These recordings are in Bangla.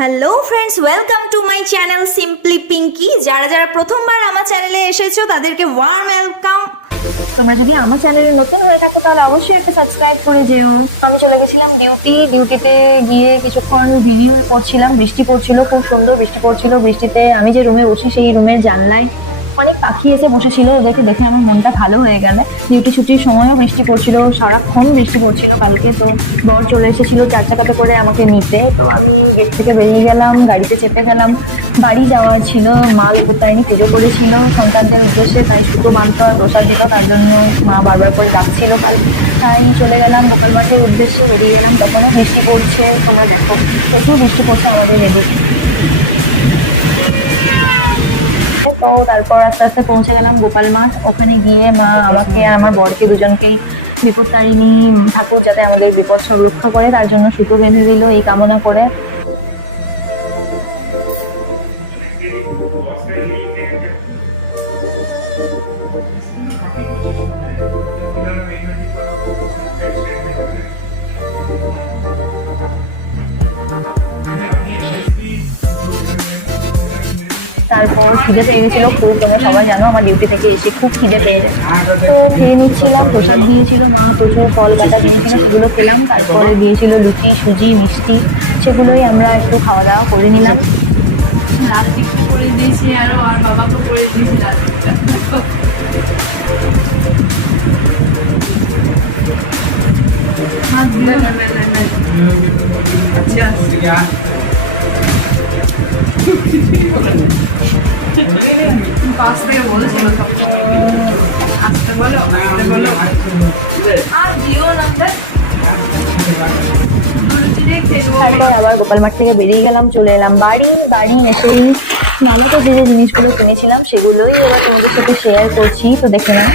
Hello friends, welcome to my channel simply Pinky. যারা যারা প্রথমবার আমার চ্যানেলে এসেছো তাদেরকে ওয়ার্ম ওয়েলকাম। তোমরা যদি আমার চ্যানেলে নতুন হয়ে থাকো তাহলে অবশ্যই একটা সাবস্ক্রাইব করে যেও। আমি চলে গেছিলাম ডিউটিতে গিয়ে কিছুক্ষণ ভিডিও করছিলাম। বৃষ্টি পড়ছিল, খুব সুন্দর বৃষ্টি পড়ছিল। বৃষ্টিতে আমি যে রুমে বসি সেই রুমের জানলায় অনেক পাখি এসে বসেছিল, ওদেরকে দেখে আমার মনটা ভালো হয়ে গেল। ডিউটি ছুটির সময়ও বৃষ্টি পড়ছিল, সারাক্ষণ বৃষ্টি পড়ছিল কালকে। তো বর চলে এসেছিল 4 চাকাতে করে আমাকে নিতে। তো আমি গেট থেকে বেরিয়ে গেলাম, গাড়িতে চেপে গেলাম। বাড়ি যাওয়ার ছিল, মা বিপত্তারিণী পুজো করেছিল সন্তানদের উদ্দেশ্যে, তাই সুতো বাঁধতে আর প্রসাদ দিত, তার জন্য মা বারবার করে ডাকছিল কাল। তাই চলে গেলাম গোপাল মাঠের উদ্দেশ্যে, বেরিয়ে গেলাম। তখনও বৃষ্টি পড়ছে, তোমরা দেখো প্রচুর বৃষ্টি পড়ছে আমাদের এদিকে। তো তারপর আস্তে আস্তে পৌঁছে গেলাম গোপাল মাঠ। ওখানে গিয়ে মা আমাকে আর আমার বরকে দুজনকেই বিপত্তারিণী ঠাকুর যাতে আমাদের বিপদ সব রক্ষা করে তার জন্য সুতো বেঁধে দিল, এই কামনা করে। তারপর খিদে পেয়ে গেছিল খুব, তোমরা সবাই জানো আমার ডিউটি থেকে এসে খুব খিদে পেয়ে গেছে। তো খেয়ে নিচ্ছিলাম, প্রসাদ দিয়েছিল মা, প্রচুর ফল কাটা দিয়েছিল, সেগুলো খেলাম। তারপরে দিয়েছিল লুচি, সুজি, মিষ্টি, সেগুলোই আমরা একটু খাওয়া দাওয়া করে নিলাম। লাল টিকটি করে দিয়েছি আর বাবাকে করে দিয়েছি লাল টিকটা। পাশ থেকে বলেছিল আসতে বলো আর দিও নাম্বার। তারপর আবার গোপাল মাঠ থেকে বেরিয়ে গেলাম, চলে এলাম বাড়ি এসেই মেলাতে যে জিনিসগুলো কিনেছিলাম সেগুলোই এবার তোমাদের সাথে শেয়ার করছি। তো দেখে নাও,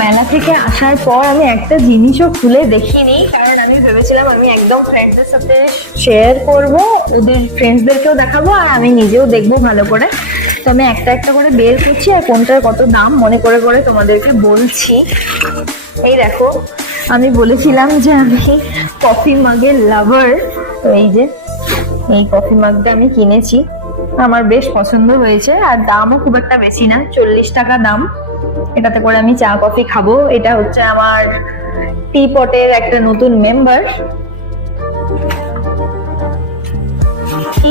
মেলা থেকে আসার পর আমি একটা জিনিসও খুলে দেখিনি, কারণ আমি ভেবেছিলাম আমি একদম ফ্রেন্ডসদের সাথে শেয়ার করব, ওদের ফ্রেন্ডসদেরকেও দেখাবো আর আমি নিজেও দেখবো ভালো করে। তো আমি একটা একটা করে বের করছি আর কোনটার কত দাম মনে করে করে তোমাদেরকে বলছি। এই দেখো, আমি বলেছিলাম যে আমি কফি মাগের লাভার। তো এই যে এই কফি মাগটা আমি কিনেছি, আমার বেশ পছন্দ হয়েছে আর দামও খুব একটা বেশি না, 40 টাকা দাম। এটাতে করে আমি চা কফি খাবো। এটা হচ্ছে আমার টি পটের একটা নতুন মেম্বার।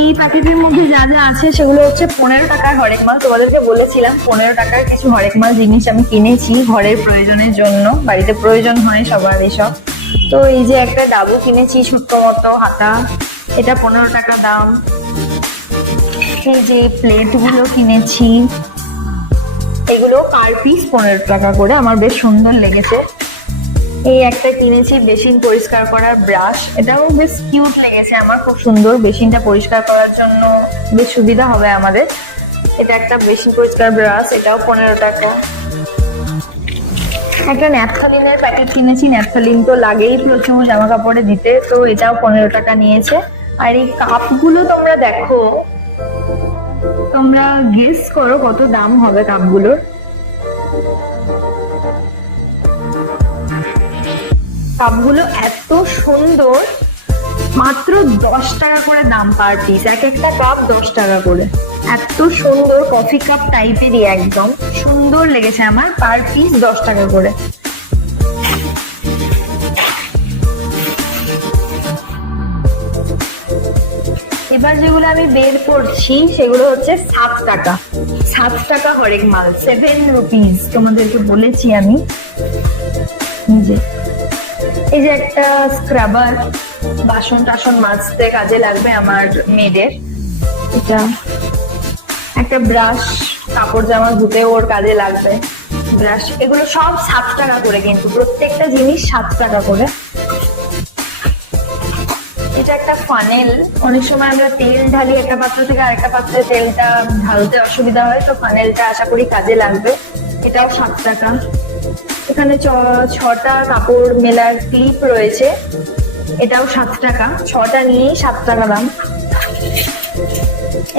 এই প্যাকেটের মধ্যে যা যা আছে সেগুলো হচ্ছে 15 টাকার হরেক মাল। তোমাদেরকে বলেছিলাম 15 টাকার কিছু হরেক মাল জিনিস আমি কিনেছি ঘরের প্রয়োজনের জন্য, বাড়িতে প্রয়োজন হয় সবার এসব। তো এই যে একটা ডাবু কিনেছি ছোট্ট মতো হাতা, এটা 15 টাকা দাম। এই যে প্লেট গুলো কিনেছি, এগুলো পার পিস 15 টাকা করে, আমার বেশ সুন্দর লেগেছে। এই একটা কিনেছি বেসিন পরিষ্কার করার ব্রাশ, এটাও বেশ কিউট লেগেছে আমার, খুব সুন্দর। বেসিনটা পরিষ্কার করার জন্য বেশ সুবিধা হবে আমাদের। এটা একটা বেসিন পরিষ্কার ব্রাশ, এটাও 15 টাকা। একটা ন্যাপথলিনের প্যাকেট কিনেছি, ন্যাপথলিন তো লাগেই প্রচুর জামা কাপড়ে দিতে, তো এটাও 15 টাকা নিয়েছে। আর এই কাপগুলো তোমরা দেখো, তোমরা গেস করো কত দাম হবে কাপগুলোর। কাপগুলো এত সুন্দর, মাত্র 10 টাকা করে দাম পার পিস, এক একটা কাপ 10 টাকা করে। এত সুন্দর কফি কাপ টাইপেরই, একদম সুন্দর লেগেছে আমার, পার পিস 10 টাকা করে। এবার যেগুলো আমি বের করছি সেগুলো হচ্ছে 7 টাকা, 7 টাকা হরেক মাল, 7 রুপিস। তোমাদেরকে বলেছি আমি। এই যে একটা স্ক্রাবার, বাসন টাসন মাজতে কাজে লাগবে আমার মেয়েদের। এটা একটা ব্রাশ, কাপড় জামা ধুতে ওর কাজে লাগবে ব্রাশ। এগুলো সব 7 টাকা করে, কিন্তু প্রত্যেকটা জিনিস 7 টাকা করে। এটা একটা ফানেল, অনেক সময় আমরা তেল ঢালি একটা পাত্র থেকে আরেকটা পাত্রে, তেলটা ঢালতে অসুবিধা হয়, তো ফানেলটা আশা করি কাজে লাগবে। এটাও 7 টাকা। এখানে 6টা কাপড় মেলার ক্লিপ রয়েছে, এটাও 7 টাকা। 6টা নিয়েই 7 টাকা দাম।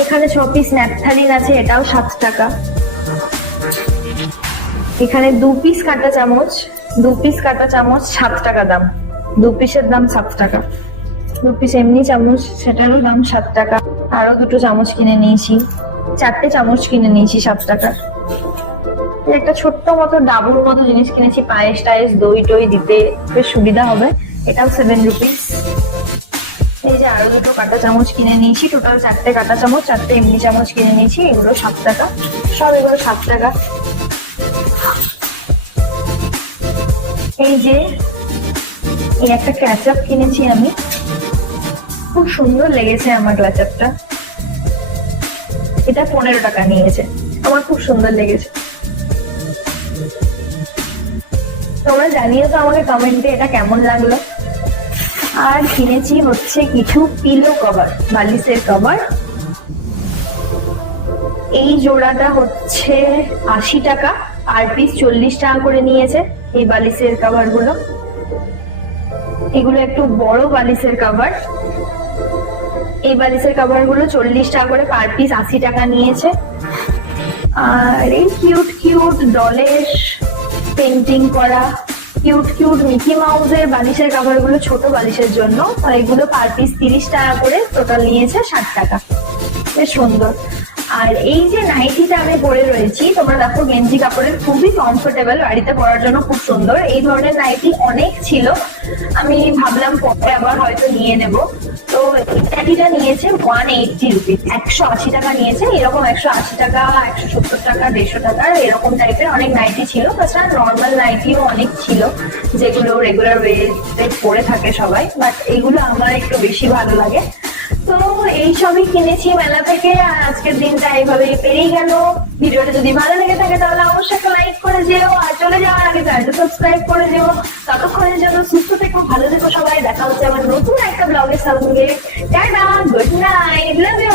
এখানে 6 পিস ন্যাপথলিন আছে, এটাও 7 টাকা। এখানে 2 পিস কাঁটা চামচ, 7 টাকা দাম, 2 পিসের দাম 7 টাকা। দু পিস এমনি চামচ, সেটারও দাম 7 টাকা। আরো দুটো চামচ কিনে নিয়েছি, 4টে চামচ কিনে নিয়েছি 7 টাকার। এই একটা ছোট্ট মতো ডাবুর মতো জিনিস কিনেছি, পায়েস টায়েস দই টই দিতে বেশ সুবিধা হবে, এটাও 7 রুপিস। এই যে আরো দুটো কাঁটা চামচ কিনে নিয়েছি, টোটাল 4টে কাঁটা চামচ, 4টে এমনি চামচ কিনে নিয়েছি, এগুলো 7 টাকা। সব এগুলো 7 টাকা। এই যে এই একটা ক্যাচআপ কিনেছি আমি, খুব সুন্দর লেগেছে আমার ক্যাচআপটা, এটা 15 টাকা নিয়েছে, আমার খুব সুন্দর লেগেছে। তোমরা জানিও তো আমাকে কমেন্টে এটা কেমন লাগলো। আর কিনেছি হচ্ছে কিছু পিলো কভার, বালিশের কভার। এই জোড়াটা হচ্ছে 80 টাকা, আর পিস 40 টাকা করে নিয়েছে এই বালিশের কভার গুলো। এগুলো একটু বড় বালিশের কভার, এই বালিশের কভার গুলো 40 টাকা করে, পার পিস 80 টাকা নিয়েছে। আর এই কিউট কিউট ডলের পেন্টিং করা কিউট কিউট মিকি মাউসের বালিশের কভার গুলো, ছোট বালিশের জন্য, আর এগুলো পার পিস 30 টাকা করে, টোটাল নিয়েছে 60 টাকা। বেশ সুন্দর। আর এই যে নাইটিটা আমি পরে রয়েছি, তোমরা দেখো গেঞ্জি কাপড়ের, খুবই কমফোর্টেবল, বাড়িতে পরার জন্য খুব সুন্দর। এই ধরনের নাইটি অনেক ছিল, আমি ভাবলাম পরে আবার হয়তো নিয়ে নেব। তো নাইটিটা নিয়েছে 180 রুপিস, 180 টাকা নিয়েছে। এরকম 180 টাকা, 170 টাকা, 150 টাকা এরকম টাইপের অনেক নাইটি ছিল। তাছাড়া নর্মাল নাইটিও অনেক ছিল, যেগুলো রেগুলার ওয়েতে পরে থাকে সবাই, বাট এগুলো আমার একটু বেশি ভালো লাগে। তো এইসবই কিনেছি মেলা থেকে, আর আজকের দিনটা এইভাবেই পেরিয়ে গেল। ভিডিওটা যদি ভালো লেগে থাকে তাহলে অবশ্যই একটা লাইক করে যেও, আর চলে যাওয়ার আগে চ্যানেলটা সাবস্ক্রাইব করে যেও। ততক্ষণের জন্য সুস্থ থেকো, ভালো থেকো সবাই, দেখা হচ্ছে আমার নতুন একটা ব্লগের সঙ্গে। Tata, good night, love you.